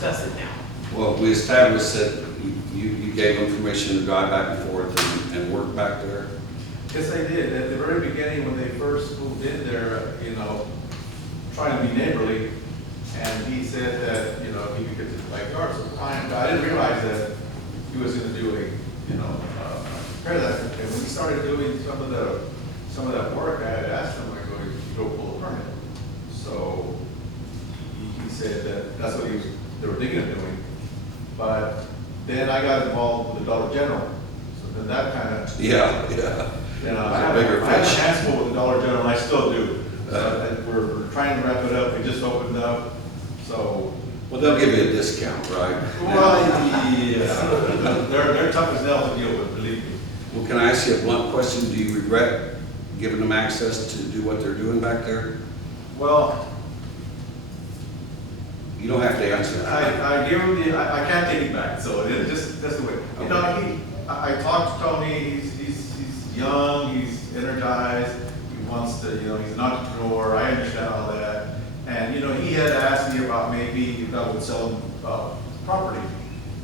discuss it now. Well, we established that you gave them permission to drive back and forth and work back there. Yes, I did. At the very beginning, when they first moved in there, you know, trying to be neighborly, and he said that, you know, he could get to the backyard sometime. I didn't realize that he was gonna do a, you know, repair that. And when he started doing some of that work, I had asked him, I go, you go pull a permit. So he said that that's what they were thinking of doing. But then I got involved with the Dollar General. So then that kind of, Yeah. you know, It's a I bigger had a fish. handful with the Dollar General, and I still do. And we're trying to wrap it up, we just opened up, so. Well, they'll give you a discount, right? Well, yeah, they're tough as nails to deal with, believe me. Well, can I ask you a blunt question? Do you regret giving them access to do what they're doing back there? Well, You don't have to answer that. I give him I can't take it back, so it's just, that's the way. You know, I talked to Tony, he's young, he's energized, he wants to, you know, he's an entrepreneur, I understand all that. And, you know, he had asked me about maybe if I would sell him, property.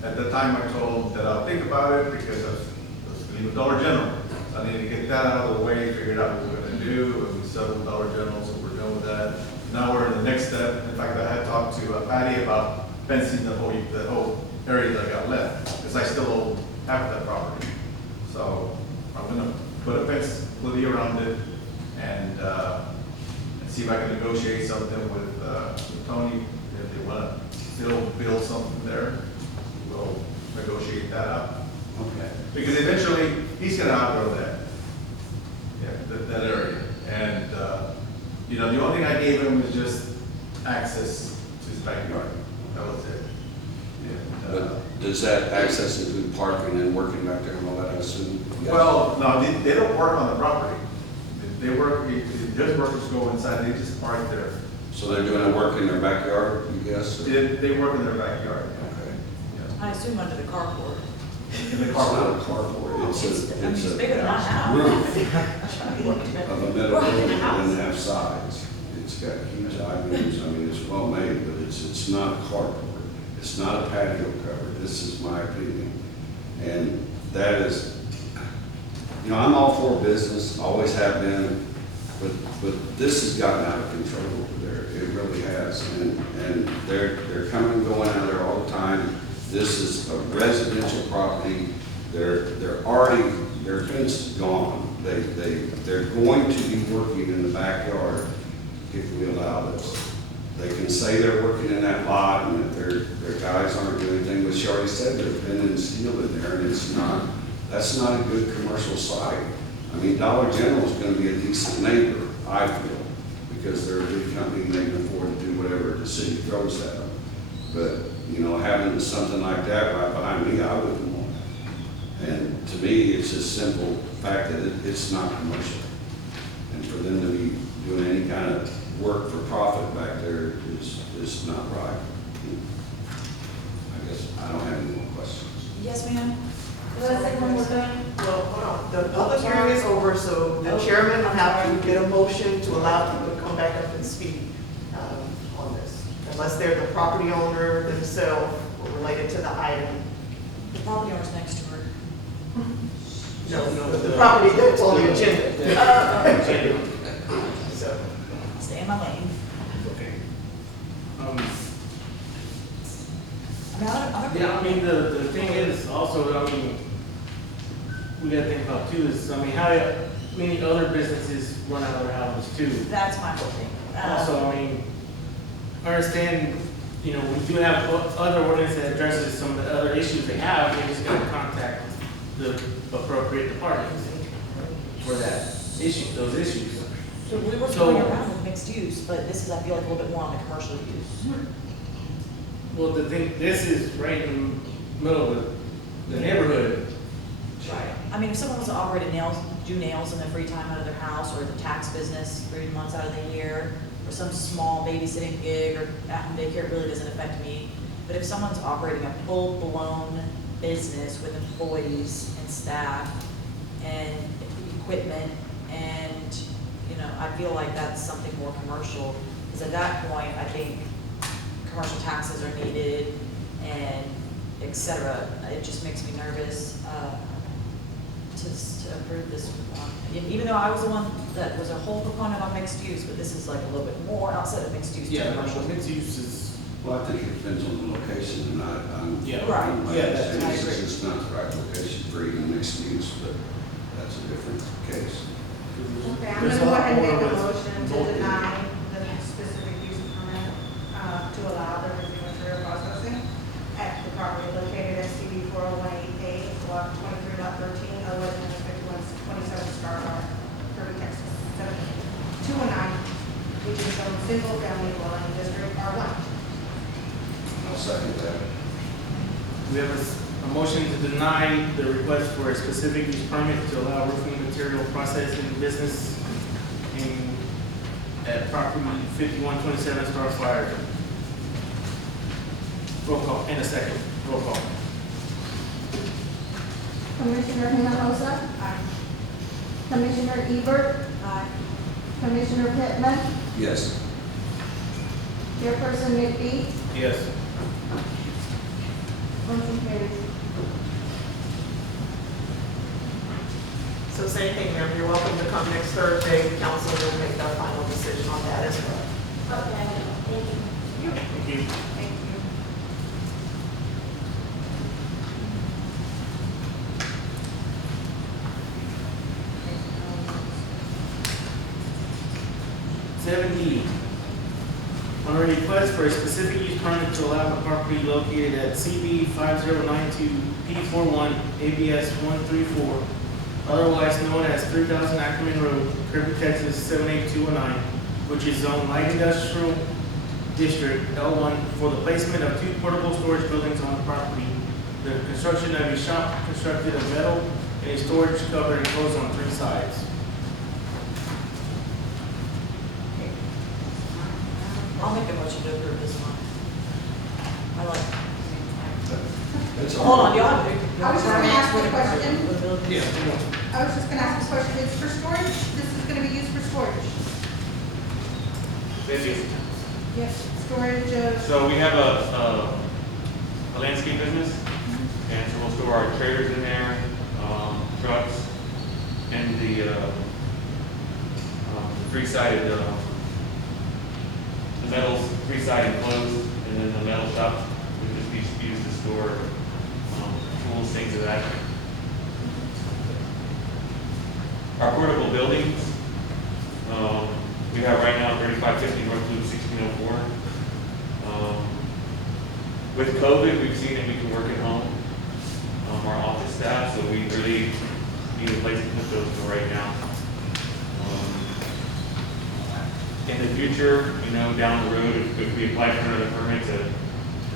At the time, I told him that I'll think about it because I was leaving Dollar General. I need to get that out of the way, figure out what we're gonna do, and we settled Dollar General, so we're done with that. Now we're in the next step. In fact, I had talked to Patty about fencing the whole area that I got left, because I still own half of that property. So I'm gonna put a fence completely around it and see if I can negotiate something with Tony. If they wanna still build something there, we'll negotiate that out. Okay. Because eventually, he's gonna outgrow that. Yeah, that area. And, you know, the only thing I gave him was just access to his backyard. That was it. And, But does that access include parking and working back there and all that, I assume? well, no, they don't work on the property. They work, their workers go inside, they just park there. So they're doing the work in their backyard, you guess? or- They work in their backyard. Okay. Yeah. I assume under the carport. In the It's not carport. a carport, it's I mean, it's a bigger than my house. roof of a metal building that doesn't have sides. It's got huge I-beams, I mean, it's well made, but it's not a carport. It's not a patio cover, this is my opinion. And that is, you know, I'm all for business, always have been, but this has gotten out of control over there, it really has. And they're coming and going out there all the time. This is a residential property, they're already, their fence is gone. They're going to be working in the backyard if we allow this. They can say they're working in that lot and that their guys aren't doing anything, but she already said there's pin and steel in there, and it's not, that's not a good commercial site. I mean, Dollar General is gonna be a decent neighbor, I feel, because they're a big company and they can afford to do whatever the city throws at them. But, you know, having something like that right behind me, I wouldn't want that. And to me, it's just simple fact that it's not commercial. And for them to be doing any kind of work for profit back there is not right. I guess I don't have any more questions. Yes, ma'am? Could I say one more thing? Well, hold on. The public hearing is over, so the chairman will have to get a motion to allow people to come back up and speak on this. Unless they're the property owner themselves or related to the item. The property owner's next to her. No, the property that's on the agenda. So, Stay in my lane. Okay. I mean, Yeah, I mean, the thing is also, I mean, we gotta think about too is, I mean, how many other businesses run out of their houses too? that's my whole thing. Also, I mean, I understand, you know, we do have other ordinance that addresses some of the other issues they have, they just gotta contact the appropriate departments for that issue, those issues. So we were So- going around with mixed use, but this is, I feel like, a little bit more on the commercial use. Well, the thing, this is right in the middle of the neighborhood. Right. I mean, if someone was to operate a nails, do nails in their free time out of their house, or the tax business 3 months out of the year, or some small babysitting gig, or at-home daycare, it really doesn't affect me. But if someone's operating a full-blown business with employees and staff and equipment, and, you know, I feel like that's something more commercial, because at that point, I think commercial taxes are needed, et cetera. It just makes me nervous, to approve this. Even though I was the one that was a whole proponent on mixed use, but this is like a little bit more outside of mixed use. to Yeah, commercial. mixed use is, Well, I think it depends on the location, and I'm. Yeah. Right. I'm Yeah, that's- saying I it's agree. just not the right location for even mixed use, but that's a different case. Okay, I'm There's gonna go a lot ahead and make more a with motion to both. deny the specific use permit, to allow the roofing material processing at the property located at CD 40188, block 23, lot 13, otherwise known as 5127 Star Park, Kirby, Texas, 78219, which is a single family dwelling district R1. I'll second that. we have a motion to deny the request for a specific use permit to allow roofing material processing business at property 5127 Star Fire. Roll call, and a second, roll call. Commissioner Hinojosa? Aye. Commissioner Ebert? Aye. Commissioner Pittman? Yes. Chairperson McBee? Yes. Motion carries. So same thing, ma'am, you're welcome to come next Thursday, council will make their final decision on that as well. Okay, thank you. Thank you. Thank you. Seven E, on a request for a specific use permit to allow the property located at CB 5092 P41 ABS 134, otherwise known as 3000 Ackerman Road, Kirby, Texas 78219, which is zoned light industrial district L1 for the placement of 2 portable storage buildings on the property. The construction of a shop constructed of metal and a storage cover enclosed on 3 sides. I'll make a motion to approve this one. I like. That's all. Hold on, y'all. I was just gonna ask a question. Yeah. I was just gonna ask a question. It's for storage? This is gonna be used for storage? Yes. Storage of, So we have a landscape business, and so we'll store our trailers in there, trucks, and the three-sided, the metal three-sided enclosed, and then the metal shop would just be used to store tools, things of that. Our portable buildings, we have right now 3550 North Loop 1604. With COVID, we've seen that we can work at home, our office staff, so we really need a place to put those for right now. In the future, down the road, if we apply for another permit to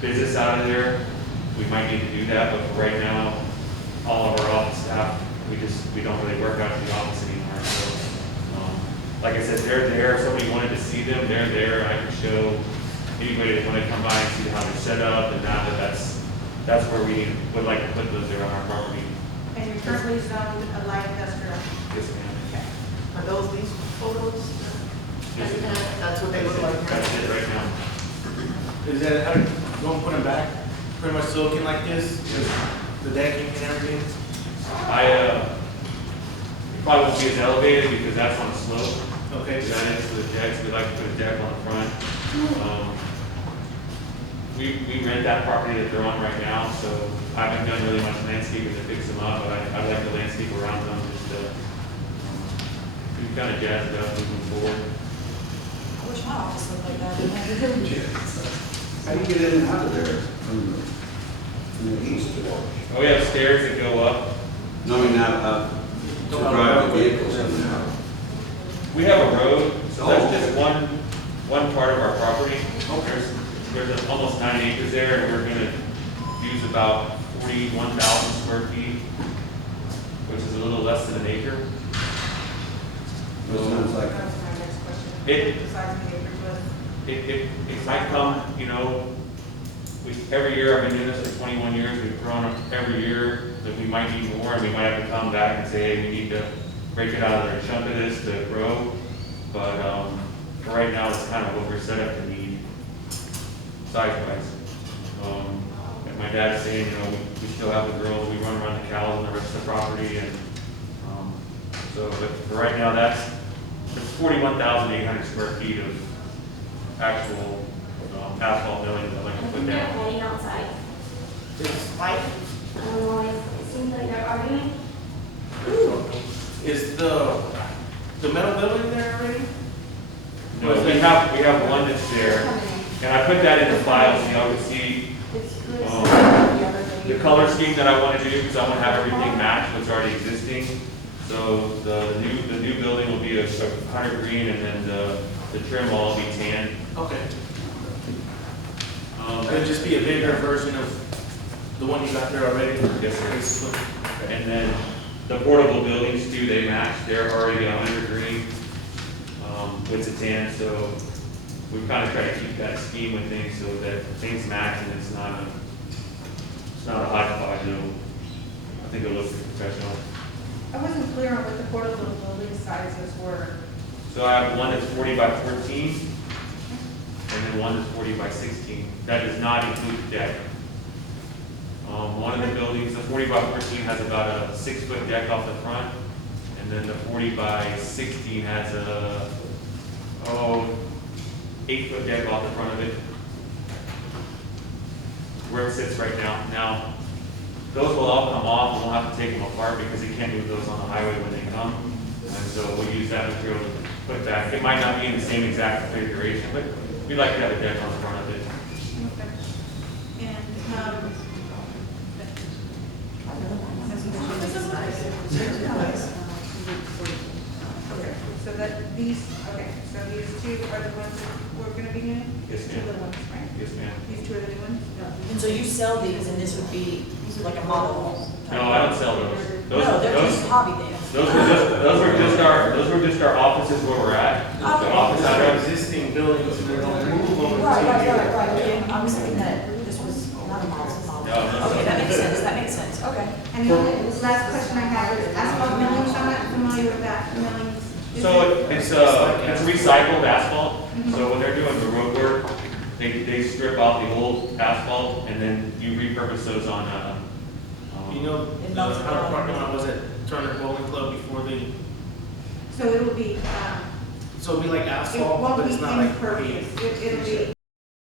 business out of there, we might need to do that, but for right now, all of our office staff, we don't really work out of the office anymore, so. Like I said, they're there, if somebody wanted to see them, they're there, I can show anybody that wanted to come by and see how they're set up, and now that's where we would like to put those there on our property. And you're currently zoned a light industrial. Yes, ma'am. Are those these photos? Yes, ma'am. That's what they look like. That's it right now. Is that how you want to put them back? Pretty much still looking like this, the decking and everything? It probably won't be as elevated because that's on a slope. Okay. That is the deck, so we like to put a deck on the front. We rent that property that they're on right now, so I haven't done really much landscaping to fix them up, but I like to landscape around them just to, we kind of jazz it up moving forward. I wish my office looked like that. How do you get in and out of there from the east? Oh, we have stairs that go up. No, I mean, to drive the vehicles in and out. We have a road, so that's just one part of our property. There's almost 9 acres there, and we're gonna use about 41,000 square feet, which is a little less than an acre. It sounds like, That was my next question. It- The size of the acreage was. It might come, every year, I've been doing this for 21 years, we've grown up every year, that we might need more, and we might have to come back and say, hey, we need to break it out of there and chunk of this to grow. But, for right now, it's kind of what we're set up to need, size-wise. It might my dad's saying, you know, we still have the girls, we run around the cows and the rest of the property, and, so, but for right now, it's 41,800 square feet of actual, asphalt milling that I'd like to I put think they're down. fighting outside. It's, Mike? I don't know, it seems like they're arguing. is the metal building there already? No, we have one that's there, and I put that in the file, so y'all can see, It's good. the color scheme that I want to do, because I want to have everything match what's already existing. So the new building will be a hunter green, and then the trim will all be tan. Okay. It'd just be a bigger version of the one you got there already? Yes, sir. Basically. Okay. And then the portable buildings too, they match, they're already a hunter green, with the tan, so we kind of try to keep that scheme with things so that things match and it's not a hodgepodge, I think it'll look professional. I wasn't clear on what the portable building sizes were. So I have one that's 40 by 14, and then one that's 40 by 16. That does not include the deck. One of the buildings, the 40 by 14 has about a 6-foot deck off the front, and then the 40 by 16 has a 8-foot deck off the front of it, where it sits right now. Now, those will all come off, and we'll have to take them apart because you can't move those on the highway when they come. And so we'll use that material to put back. It might not be in the same exact configuration, but we'd like to have a deck on the front of it. And, okay, so that these, okay, so these two are the ones that we're gonna be doing? Yes, These two are ma'am. the ones, right? Yes, ma'am. These two are the new ones? And so you sell these, and this would be like a model? No, I don't sell those. No, they're just hobby things. Those were just our offices where we're at. The Okay. office These are address. existing buildings, and we're gonna move them. Right. Okay, I was thinking that this was not a model. No. Okay, that makes sense, okay. And then the last question I have is asphalt millings, I'm not familiar with that, millings. Is So it- it's recycled asphalt. So when they're doing the road work, they strip off the old asphalt and then you repurpose those on, You know, It the melts how the down. parking lot was at Turner Bowling Club before they, So it'll be, so it'd be like it asphalt, won't but be it's not like impervious, paved. it'll be